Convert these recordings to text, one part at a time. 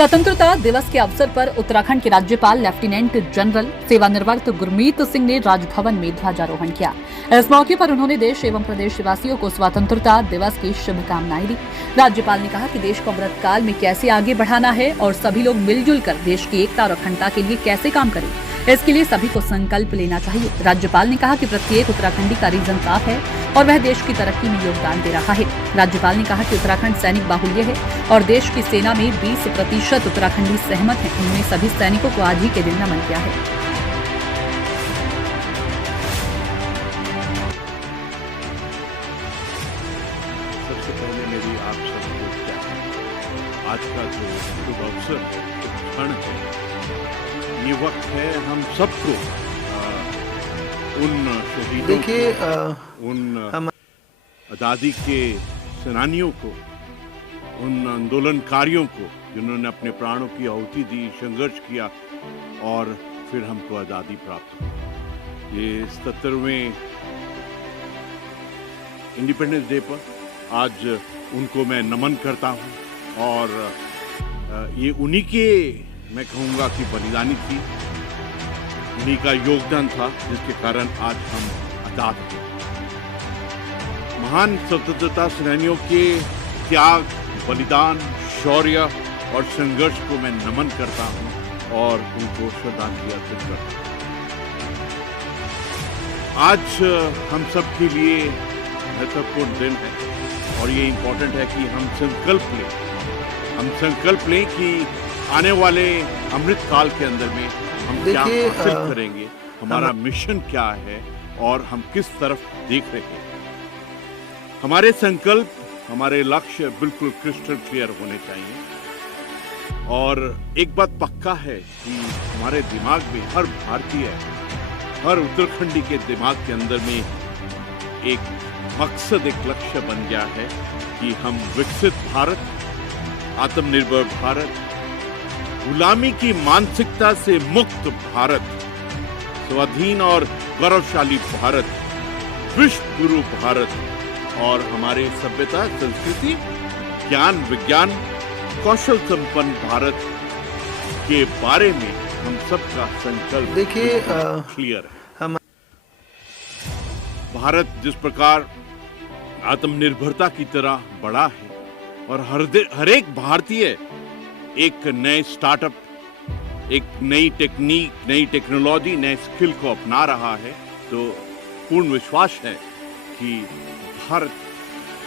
स्वतंत्रता दिवस के अवसर पर उत्तराखंड के राज्यपाल लेफ्टिनेंट जनरल सेवानिवृत्त गुरमीत सिंह ने राजभवन में ध्वजारोहण किया। इस मौके पर उन्होंने देश एवं प्रदेशवासियों को स्वतंत्रता दिवस की शुभकामनाएं दी। राज्यपाल ने कहा कि देश को अमृत काल में कैसे आगे बढ़ाना है और सभी लोग मिलजुल कर देश की एकता और अखंडता के लिए कैसे काम करें, इसके लिए सभी को संकल्प लेना चाहिए। राज्यपाल ने कहा कि प्रत्येक उत्तराखंडी का रीजन साफ है और वह देश की तरक्की में योगदान दे रहा है। राज्यपाल ने कहा कि उत्तराखंड सैनिक बाहुल्य है और देश की सेना में 20% उत्तराखंडी सहमत हैं। उन्होंने सभी सैनिकों को आज ही के दिन नमन किया है। सबसे पहले मेरी आप सबको क्या आज का जो शुभ अवसर क्षण है, ये वक्त है हम सबको उन शहीदों को, उन आज़ादी के सेनानियों को, उन आंदोलनकारियों को जिन्होंने अपने प्राणों की आहुति दी, संघर्ष किया और फिर हमको आज़ादी प्राप्त हुई। ये 77वें इंडिपेंडेंस डे पर आज उनको मैं नमन करता हूँ और ये उन्हीं के मैं कहूँगा कि बलिदानी थी, उन्हीं का योगदान था जिसके कारण आज हम आजाद हैं। महान स्वतंत्रता सेनानियों के त्याग, बलिदान, शौर्य और संघर्ष को मैं नमन करता हूं और उनको श्रद्धांजलि अर्पित करता हूं। आज हम सब के लिए महत्वपूर्ण दिन है और ये इम्पोर्टेंट है कि हम संकल्प लें कि आने वाले अमृत काल के अंदर में हम क्या हासिल करेंगे, हमारा मिशन क्या है और हम किस तरफ देख रहे हैं। हमारे संकल्प, हमारे लक्ष्य बिल्कुल क्रिस्टल क्लियर होने चाहिए और एक बात पक्का है कि हमारे दिमाग में हर भारतीय, हर उत्तराखंडी के दिमाग के अंदर में एक मकसद, एक लक्ष्य बन गया है कि हम विकसित भारत, आत्मनिर्भर भारत, गुलामी की मानसिकता से मुक्त भारत, स्वाधीन और गौरवशाली भारत, विश्व गुरु भारत और हमारे सभ्यता, संस्कृति, ज्ञान, विज्ञान, कौशल संपन्न भारत के बारे में हम सबका संकल्प क्लियर है। भारत जिस प्रकार आत्मनिर्भरता की तरह बढ़ा है और हर एक भारतीय एक नए स्टार्टअप, एक नई टेक्निक, नई टेक्नोलॉजी, नए स्किल को अपना रहा है, तो पूर्ण विश्वास है कि भारत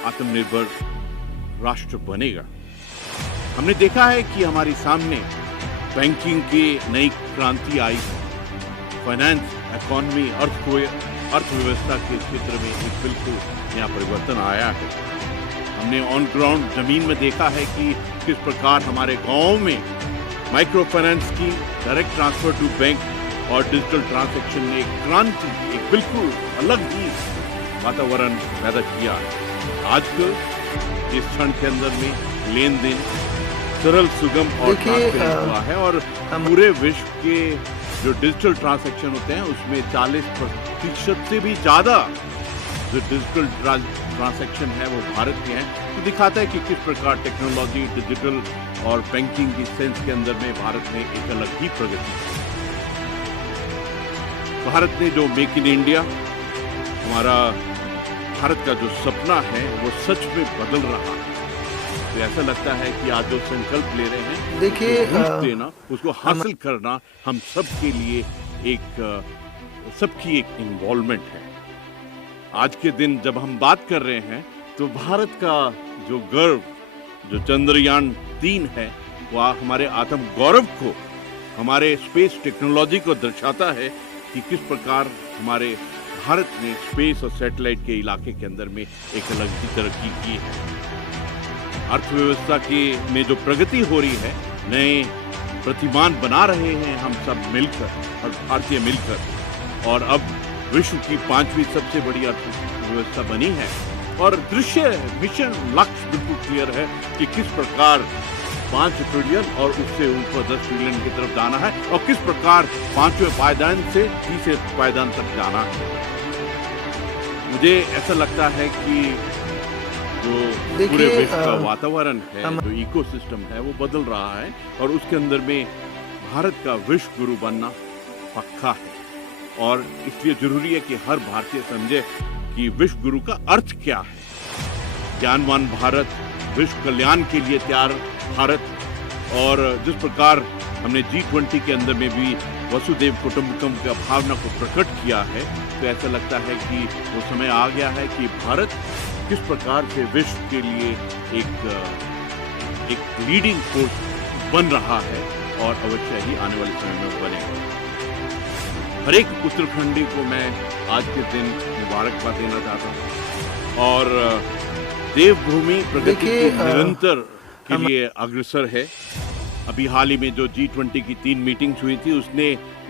आत्मनिर्भर राष्ट्र बनेगा। हमने देखा है कि हमारे सामने बैंकिंग की नई क्रांति आई, फाइनेंस, इकोनॉमी, अर्थव्यवस्था के क्षेत्र में एक बिल्कुल नया परिवर्तन आया है। हमने ऑन ग्राउंड जमीन में देखा है कि किस प्रकार हमारे गांवों में माइक्रो फाइनेंस की डायरेक्ट ट्रांसफर टू बैंक और डिजिटल ट्रांजैक्शन ने एक क्रांति, एक बिल्कुल अलग ही वातावरण पैदा किया। आजकल इस क्षण के अंदर में लेन देन सरल, सुगम और ट्रांसपेरेंट हुआ है और पूरे विश्व के जो डिजिटल ट्रांजैक्शन होते हैं उसमें 40% से भी ज्यादा जो डिजिटल ट्रांजैक्शन है वो भारत के हैं। तो दिखाता है कि किस प्रकार टेक्नोलॉजी, डिजिटल और बैंकिंग की सेंस के अंदर में भारत ने एक अलग ही प्रगति की। भारत ने जो मेक इन इंडिया, हमारा भारत का जो सपना है वो सच में बदल रहा है। तो ऐसा लगता है कि आज जो संकल्प ले रहे हैं, देखिए देना, उसको हासिल करना हम सब के लिए सबकी एक इन्वॉल्वमेंट है। आज के दिन जब हम बात कर रहे हैं तो भारत का जो गर्व, जो चंद्रयान 3 है, वह हमारे आत्म गौरव को, हमारे स्पेस टेक्नोलॉजी को दर्शाता है कि किस प्रकार हमारे भारत ने स्पेस और सैटेलाइट के इलाके के अंदर में एक अलग ही तरक्की की है। अर्थव्यवस्था में जो प्रगति हो रही है, नए प्रतिमान बना रहे हैं हम सब मिलकर और भारतीय मिलकर, और अब विश्व की 5वीं सबसे बड़ी अर्थव्यवस्था बनी है और दृश्य, मिशन, लक्ष्य बिल्कुल क्लियर है कि किस प्रकार 5 ट्रिलियन और उससे ऊपर 10 ट्रिलियन की तरफ जाना है और किस प्रकार 5वें पायदान से 30वें पायदान तक जाना है। मुझे ऐसा लगता है कि जो देखिए, पूरे विश्व का वातावरण है, जो इकोसिस्टम है वो बदल रहा है और उसके अंदर में भारत का विश्व गुरु बनना पक्का है। और इसलिए जरूरी है कि हर भारतीय समझे कि विश्व गुरु का अर्थ क्या है। ज्ञानवान भारत, विश्व कल्याण के लिए तैयार भारत। और जिस प्रकार हमने G20 के अंदर में भी वसुदेव कुटुंबकम का भावना को प्रकट किया है, तो ऐसा लगता है कि वो समय आ गया है कि भारत किस प्रकार से विश्व के लिए एक लीडिंग फोर्स बन रहा है और अवश्य ही आने वाले समय में बनेगा। हर एक उत्तराखंडी को मैं आज के दिन मुबारकबाद देना चाहता हूँ और देवभूमि प्रगति की निरंतर के लिए अग्रसर है। अभी हाल ही में जो G20 की 3 मीटिंग्स हुई थी,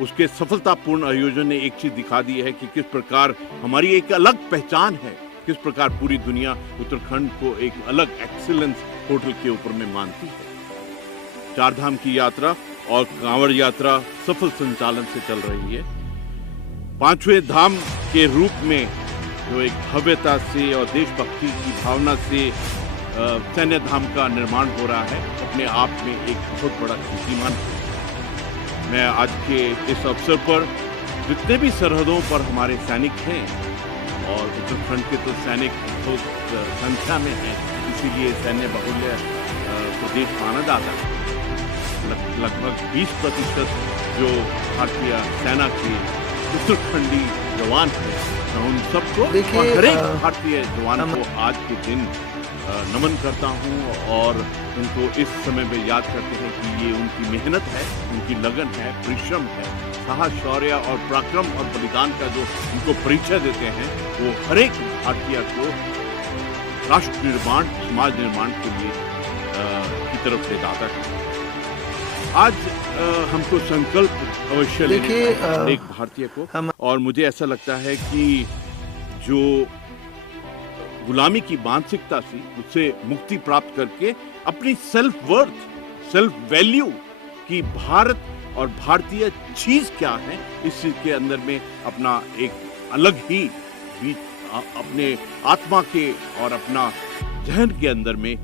उसके सफलतापूर्ण आयोजन ने एक चीज दिखा दी है कि किस प्रकार हमारी एक अलग पहचान है, किस प्रकार पूरी दुनिया उत्तराखंड को एक अलग एक्सीलेंस होटल के ऊपर में मानती है। 4 धाम की यात्रा और कांवड़ यात्रा सफल संचालन से चल रही है। 5वें धाम के रूप में जो एक भव्यता से और देशभक्ति की भावना से सैन्य धाम का निर्माण हो रहा है, अपने आप में एक बहुत बड़ा कीर्तिमान है। मैं आज के इस अवसर पर जितने भी सरहदों पर हमारे सैनिक हैं और उत्तराखंड के तो सैनिक बहुत संख्या में हैं, इसीलिए सैन्य बाहुल्य प्रदेश माना जाता है। लगभग 20% जो भारतीय सेना के उत्तराखंडी जवान हैं, मैं उन सबको और हर एक भारतीय जवान को आज के दिन नमन करता हूं और उनको इस समय में याद करते हैं कि ये उनकी मेहनत है, उनकी लगन है, परिश्रम है, साहस, शौर्य और पराक्रम और बलिदान का जो उनको परिचय देते हैं, वो हर एक भारतीय को राष्ट्र निर्माण, समाज निर्माण के लिए की तरफ ले जाता है। आज हमको संकल्प अवश्य लेना है एक भारतीय को, और मुझे ऐसा लगता है कि जो गुलामी की मानसिकता से उससे मुक्ति प्राप्त करके अपनी सेल्फ वर्थ, सेल्फ वैल्यू की भारत और भारतीय चीज क्या है, इस चीज के अंदर में अपना एक अलग ही अपने आत्मा के और अपना जहन के अंदर में